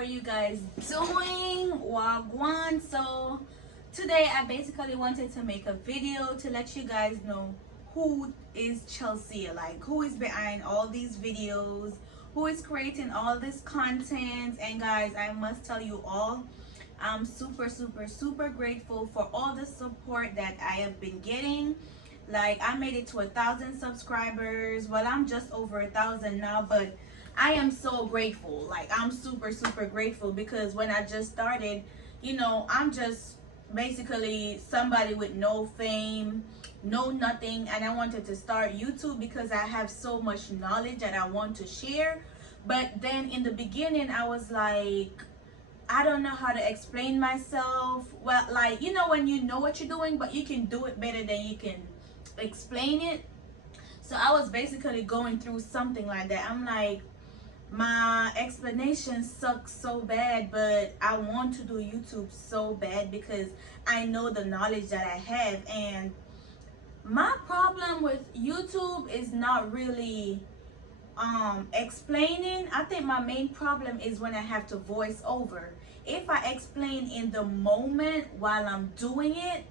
are you guys doing? Wagwan. So today I basically wanted to make a video to let you guys know who is Chelsea, like who is behind all these videos, who is creating all this content. And guys, I must tell you all, I'm super grateful for all the support that I have been getting. Like, I made it to 1,000 subscribers. Well, I'm just over 1,000 now, but I am so grateful. Like, I'm super grateful because when I just started, I'm just basically somebody with no fame, no nothing, and I wanted to start YouTube because I have so much knowledge that I want to share. But then in the beginning, I was like, I don't know how to explain myself. Well, like, when you know what you're doing, but you can do it better than you can explain it. So I was basically going through something like that. I'm like, my explanation sucks so bad, but I want to do YouTube so bad because I know the knowledge that I have. And my problem with YouTube is not really explaining. I think my main problem is when I have to voice over. If I explain in the moment while I'm doing it,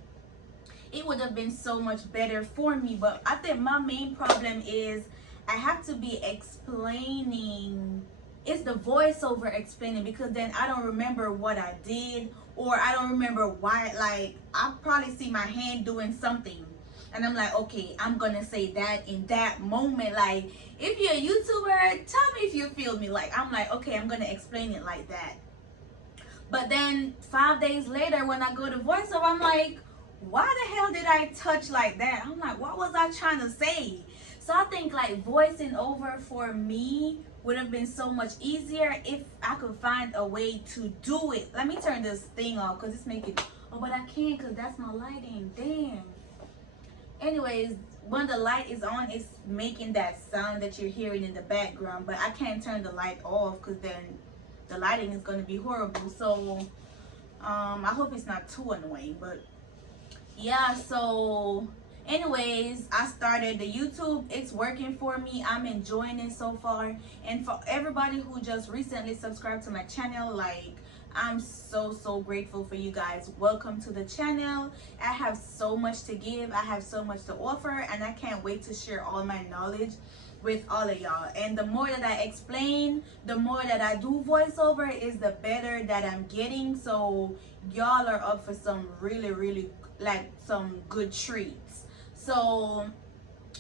it would have been so much better for me. But I think my main problem is I have to be explaining. It's the voiceover explaining, because then I don't remember what I did, or I don't remember why. Like, I probably see my hand doing something and I'm like, okay, I'm gonna say that in that moment. Like, if you're a YouTuber, tell me if you feel me. Like, I'm like, okay, I'm gonna explain it like that. But then 5 days later, when I go to voiceover, I'm like, why the hell did I touch like that? I'm like, what was I trying to say? So I think like voicing over for me would have been so much easier if I could find a way to do it. Let me turn this thing off because it's making, oh, but I can't because that's my lighting. Damn. Anyways, when the light is on, it's making that sound that you're hearing in the background, but I can't turn the light off because then the lighting is going to be horrible. So I hope it's not too annoying. But yeah, so anyways, I started the YouTube. It's working for me. I'm enjoying it so far. And for everybody who just recently subscribed to my channel, like, I'm so grateful for you guys. Welcome to the channel. I have so much to give. I have so much to offer, and I can't wait to share all my knowledge with all of y'all. And the more that I explain, the more that I do voiceover, is the better that I'm getting. So y'all are up for some really like some good treats. So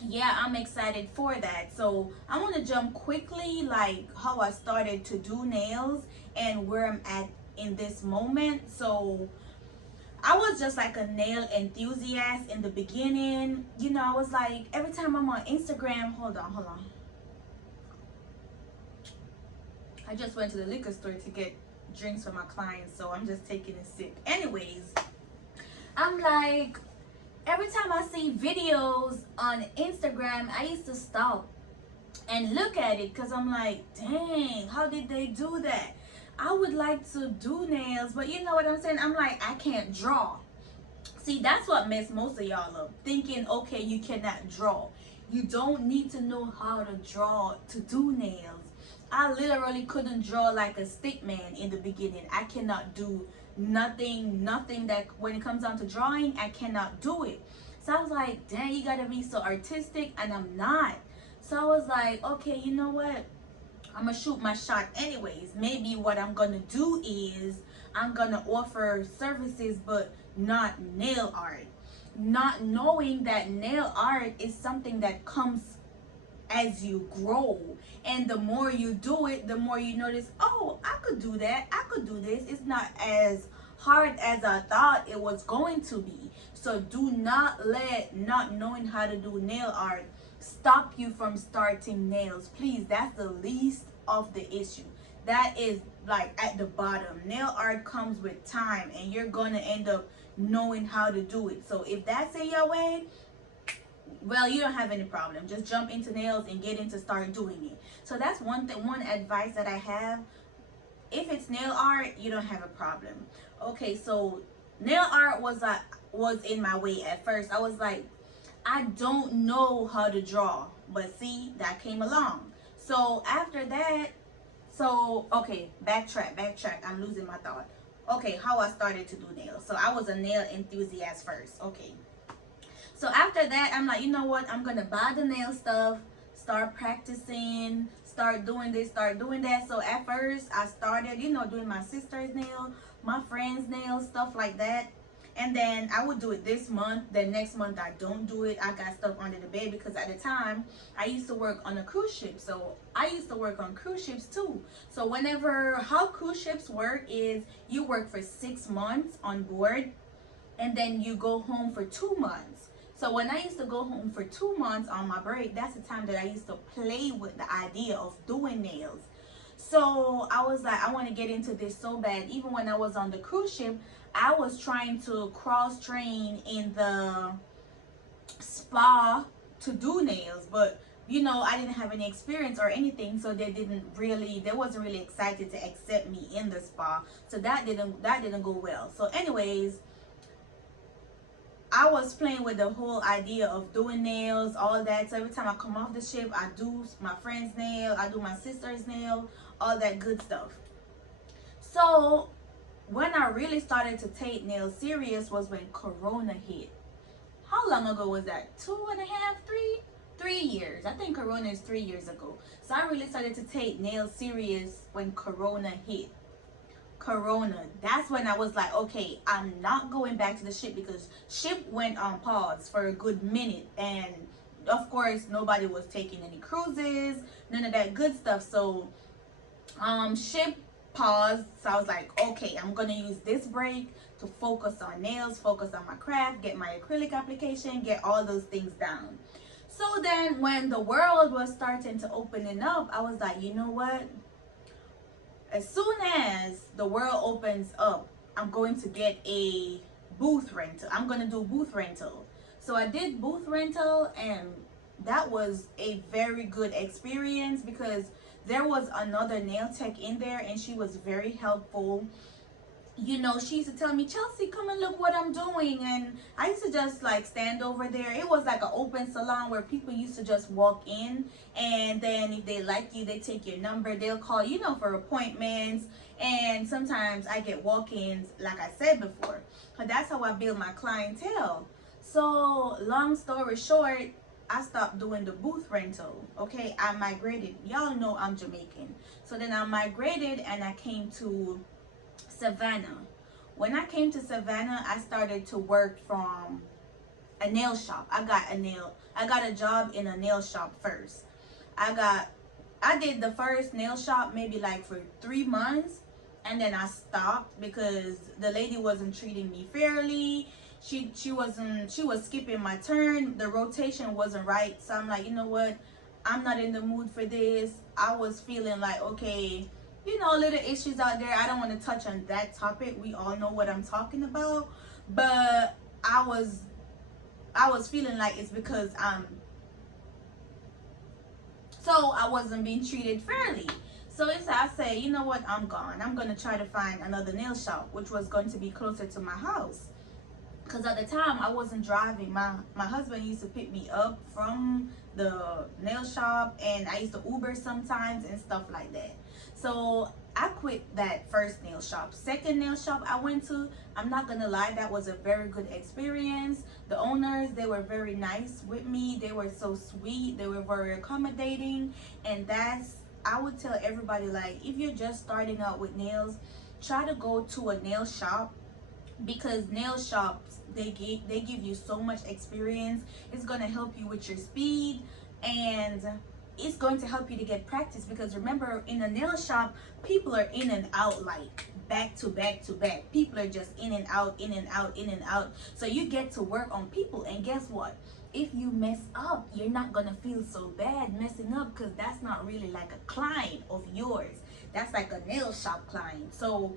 yeah, I'm excited for that. So I want to jump quickly like how I started to do nails and where I'm at in this moment. So I was just like a nail enthusiast in the beginning. I was like, every time I'm on Instagram, hold on. I just went to the liquor store to get drinks for my clients, so I'm just taking a sip. Anyways, I'm like, every time I see videos on Instagram, I used to stop and look at it because I'm like, dang, how did they do that? I would like to do nails, but you know what I'm saying? I'm like, I can't draw. See, that's what messed most of y'all up, thinking, okay, you cannot draw. You don't need to know how to draw to do nails. I literally couldn't draw like a stick man in the beginning. I cannot do nothing that when it comes down to drawing, I cannot do it. So I was like, dang, you gotta be so artistic, and I'm not. So I was like, okay, you know what? I'm gonna shoot my shot anyways. Maybe what I'm gonna do is I'm gonna offer services, but not nail art. Not knowing that nail art is something that comes as you grow, and the more you do it, the more you notice, oh, I could do that, I could do this. It's not as hard as I thought it was going to be. So do not let not knowing how to do nail art stop you from starting nails. Please, that's the least of the issue. That is like at the bottom. Nail art comes with time, and you're gonna end up knowing how to do it. So if that's in your way, well, you don't have any problem. Just jump into nails and get into start doing it. So that's one advice that I have. If it's nail art, you don't have a problem. Okay, so nail art was in my way at first. I was like, I don't know how to draw, but see, that came along. So after that, So, okay, backtrack. I'm losing my thought. Okay, how I started to do nails. So I was a nail enthusiast first. Okay. So after that, I'm like, you know what? I'm gonna buy the nail stuff, start practicing, start doing this, start doing that. So at first, I started, doing my sister's nail, my friend's nail, stuff like that. And then I would do it this month. Then next month I don't do it. I got stuff under the bed because at the time I used to work on a cruise ship. So I used to work on cruise ships too. So how cruise ships work is you work for 6 months on board and then you go home for 2 months. So when I used to go home for 2 months on my break, that's the time that I used to play with the idea of doing nails. So I was like, I want to get into this so bad. Even when I was on the cruise ship, I was trying to cross train in the spa to do nails, but I didn't have any experience or anything, so they wasn't really excited to accept me in the spa. So that didn't go well. So anyways, I was playing with the whole idea of doing nails, all that. So every time I come off the ship, I do my friend's nail, I do my sister's nail, all that good stuff. So when I really started to take nails serious was when Corona hit. How long ago was that? 2.5, 3 years. I think Corona is 3 years ago. So I really started to take nails serious when Corona hit. Corona, that's when I was like, okay, I'm not going back to the ship, because ship went on pause for a good minute, and of course nobody was taking any cruises, none of that good stuff. So ship paused. So I was like, okay, I'm gonna use this break to focus on nails, focus on my craft, get my acrylic application, get all those things down. So then when the world was starting to opening up, I was like, you know what, as soon as the world opens up, I'm going to get a booth rental. I'm going to do booth rental. So I did booth rental, and that was a very good experience because there was another nail tech in there, and she was very helpful. She used to tell me, Chelsea, come and look what I'm doing. And I used to just like stand over there. It was like an open salon where people used to just walk in, and then if they like you, they take your number, they'll call, for appointments. And sometimes I get walk-ins, like I said before. But that's how I build my clientele. So long story short, I stopped doing the booth rental. Okay, I migrated. Y'all know I'm Jamaican. So then I migrated and I came to Savannah. When I came to Savannah, I started to work from a nail shop. I got a job in a nail shop first. I did the first nail shop maybe like for 3 months, and then I stopped because the lady wasn't treating me fairly. She was skipping my turn. The rotation wasn't right. So I'm like, you know what? I'm not in the mood for this. I was feeling like, okay, little issues out there. I don't want to touch on that topic. We all know what I'm talking about. But I was feeling like it's because I wasn't being treated fairly. So I say, you know what, I'm gone. I'm going to try to find another nail shop, which was going to be closer to my house. Because at the time, I wasn't driving. My husband used to pick me up from the nail shop, and I used to Uber sometimes and stuff like that. So I quit that first nail shop. Second nail shop I went to, I'm not going to lie, that was a very good experience. The owners, they were very nice with me. They were so sweet. They were very accommodating. And I would tell everybody, like, if you're just starting out with nails, try to go to a nail shop, because nail shops, they give you so much experience. It's going to help you with your speed, and it's going to help you to get practice, because remember, in a nail shop, people are in and out like back to back to back. People are just in and out, in and out, in and out. So you get to work on people, and guess what? If you mess up, you're not gonna feel so bad messing up, because that's not really like a client of yours. That's like a nail shop client. So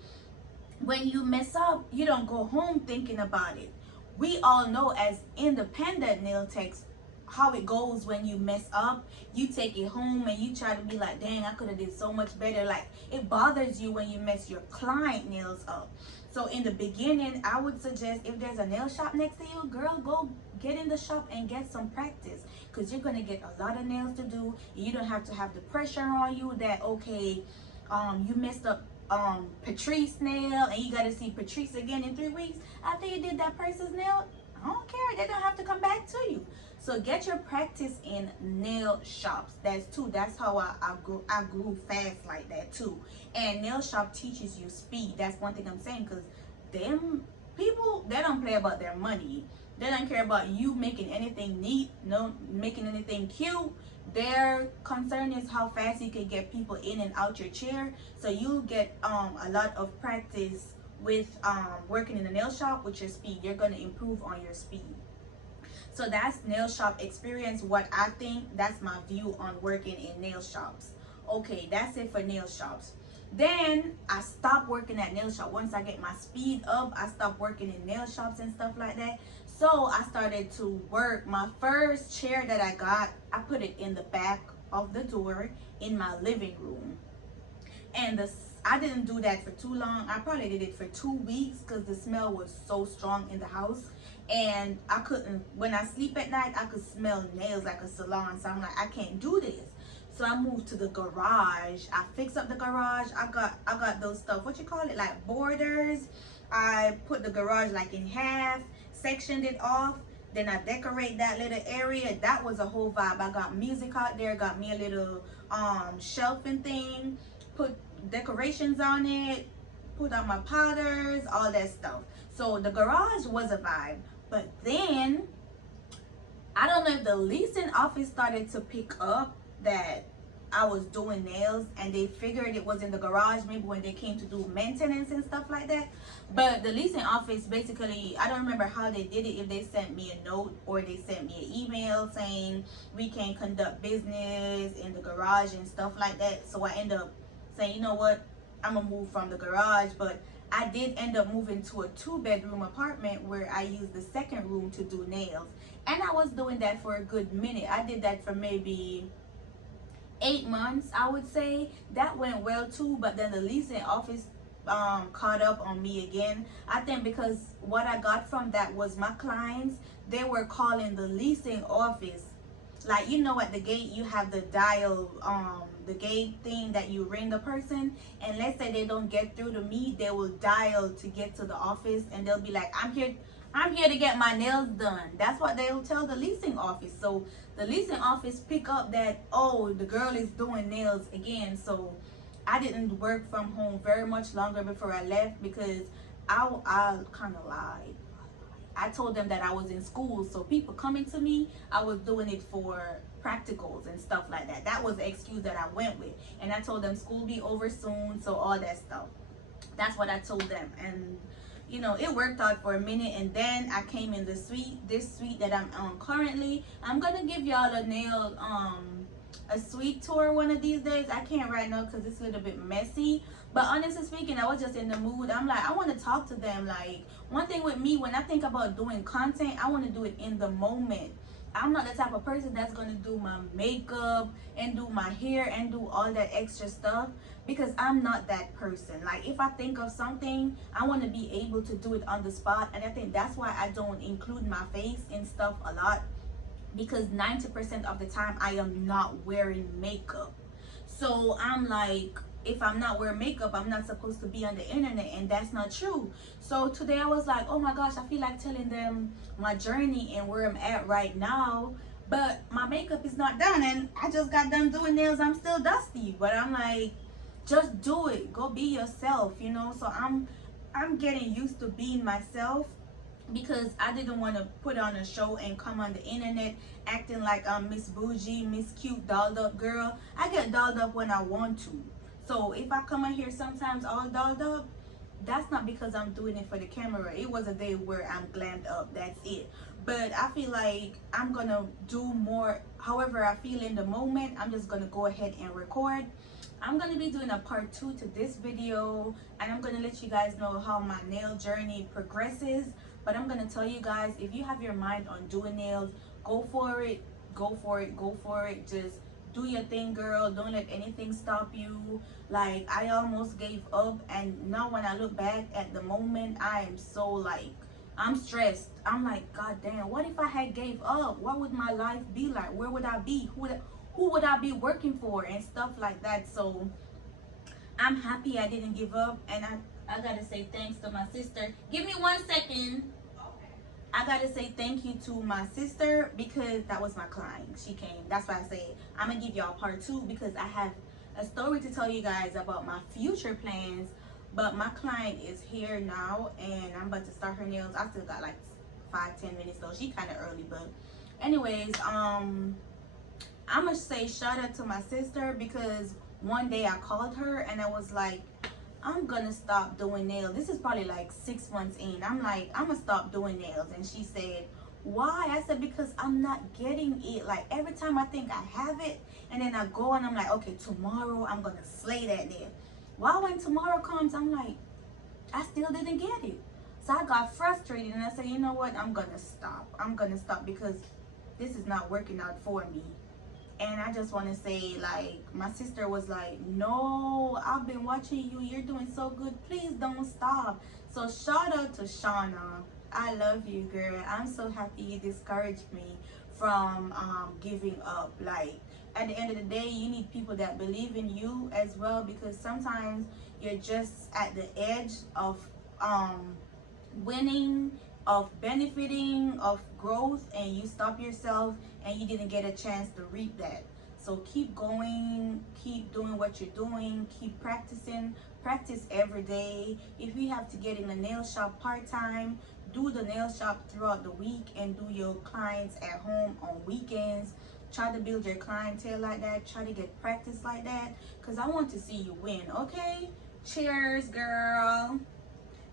when you mess up, you don't go home thinking about it. We all know as independent nail techs how it goes. When you mess up, you take it home and you try to be like, dang, I could have did so much better. Like, it bothers you when you mess your client nails up. So in the beginning, I would suggest, if there's a nail shop next to you, girl, go get in the shop and get some practice, because you're going to get a lot of nails to do. You don't have to have the pressure on you that, okay, you messed up Patrice's nail and you got to see Patrice again in 3 weeks after you did that person's nail. I don't care. They don't have to come back to you. So get your practice in nail shops. That's two. That's how I grew fast like that too. And nail shop teaches you speed. That's one thing I'm saying, because them people, they don't play about their money. They don't care about you making anything neat, no making anything cute. Their concern is how fast you can get people in and out your chair. So you get a lot of practice with working in a nail shop with your speed. You're going to improve on your speed. So that's nail shop experience. What I think, that's my view on working in nail shops. Okay, that's it for nail shops. Then I stopped working at nail shop. Once I get my speed up, I stopped working in nail shops and stuff like that. So I started to work. My first chair that I got, I put it in the back of the door in my living room. And I didn't do that for too long. I probably did it for 2 weeks because the smell was so strong in the house. And I couldn't, when I sleep at night, I could smell nails like a salon. So I'm like, I can't do this. So I moved to the garage. I fixed up the garage. I got those stuff, what you call it, like borders. I put the garage like in half, sectioned it off. Then I decorate that little area. That was a whole vibe. I got music out there, got me a little shelving thing, put decorations on it, put on my powders, all that stuff. So the garage was a vibe. But then I don't know if the leasing office started to pick up that I was doing nails, and they figured it was in the garage, maybe when they came to do maintenance and stuff like that. But the leasing office, basically, I don't remember how they did it, if they sent me a note or they sent me an email saying we can conduct business in the garage and stuff like that. So I end up saying, you know what, I'm gonna move from the garage. But I did end up moving to a 2-bedroom apartment where I used the second room to do nails. And I was doing that for a good minute. I did that for maybe 8 months, I would say. That went well too. But then the leasing office caught up on me again. I think because what I got from that was my clients, they were calling the leasing office. Like, you know, at the gate you have the dial, the gate thing that you ring the person, and let's say they don't get through to me, they will dial to get to the office, and they'll be like, I'm here to get my nails done. That's what they'll tell the leasing office. So the leasing office pick up that, oh, the girl is doing nails again. So I didn't work from home very much longer before I left, because I kind of lied. I told them that I was in school, so people coming to me, I was doing it for practicals and stuff like that. That was the excuse that I went with. And I told them school be over soon, so all that stuff. That's what I told them. And you know, it worked out for a minute. And then I came in this suite that I'm on currently. I'm gonna give y'all a nail a suite tour one of these days. I can't right now because it's a little bit messy. But honestly speaking, I was just in the mood. I'm like, I want to talk to them. Like, one thing with me, when I think about doing content, I want to do it in the moment. I'm not the type of person that's going to do my makeup and do my hair and do all that extra stuff, because I'm not that person. Like, if I think of something, I want to be able to do it on the spot. And I think that's why I don't include my face in stuff a lot, because 90% of the time I am not wearing makeup. So I'm like, if I'm not wearing makeup, I'm not supposed to be on the internet, and that's not true. So today I was like, oh my gosh, I feel like telling them my journey and where I'm at right now, but my makeup is not done, and I just got done doing nails. I'm still dusty, but I'm like, just do it, go be yourself, you know. So I'm getting used to being myself, because I didn't want to put on a show and come on the internet acting like I'm Miss Bougie, Miss Cute, dolled up girl. I get dolled up when I want to. So if I come in here sometimes all dolled up, that's not because I'm doing it for the camera. It was a day where I'm glammed up, that's it. But I feel like I'm gonna do more however I feel in the moment. I'm just gonna go ahead and record. I'm gonna be doing a part 2 to this video, and I'm gonna let you guys know how my nail journey progresses. But I'm gonna tell you guys, if you have your mind on doing nails, go for it, go for it, go for it. Just do your thing, girl. Don't let anything stop you. Like, I almost gave up, and now when I look back at the moment, I am so like, I'm stressed. I'm like, god damn, what if I had gave up? What would my life be like? Where would I be? Who would I be working for and stuff like that? So I'm happy I didn't give up, and I gotta say thanks to my sister. Give me 1 second. I gotta say thank you to my sister because that was my client. She came. That's why I say I'm gonna give y'all part two because I have a story to tell you guys about my future plans. But my client is here now, and I'm about to start her nails. I still got like 5-10 minutes though. She kind of early, but anyways, I'm gonna say shout out to my sister because one day I called her and I was like, I'm gonna stop doing nails. This is probably like 6 months in. I'm like, I'm gonna stop doing nails. And she said, why? I said, because I'm not getting it. Like every time I think I have it, and then I go and I'm like, okay, tomorrow I'm gonna slay that nail. Why when tomorrow comes, I'm like, I still didn't get it. So I got frustrated and I said, you know what? I'm gonna stop. I'm gonna stop because this is not working out for me. And I just want to say, like, my sister was like, no, I've been watching you, you're doing so good, please don't stop. So shout out to Shauna. I love you, girl. I'm so happy you discouraged me from giving up. Like, at the end of the day, you need people that believe in you as well, because sometimes you're just at the edge of winning, of benefiting, of growth, and you stop yourself and you didn't get a chance to reap that. So keep going, keep doing what you're doing, keep practicing, practice every day. If you have to get in a nail shop part-time, do the nail shop throughout the week and do your clients at home on weekends. Try to build your clientele like that, try to get practice like that, because I want to see you win. Okay, cheers, girl.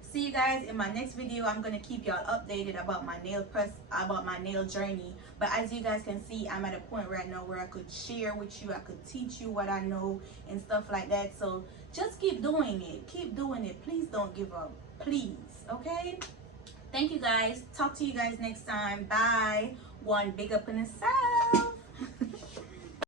See you guys in my next video. I'm gonna keep y'all updated about my nail press, about my nail journey. But as you guys can see, I'm at a point right now where I could share with you, I could teach you what I know and stuff like that. So just keep doing it, keep doing it. Please don't give up, please. Okay, thank you guys. Talk to you guys next time. Bye. One big up in the south.